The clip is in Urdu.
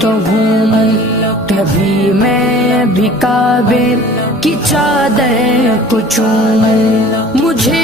تو گھوموں، کبھی میں بھی کعبے کی چادر کو چوموں، مجھے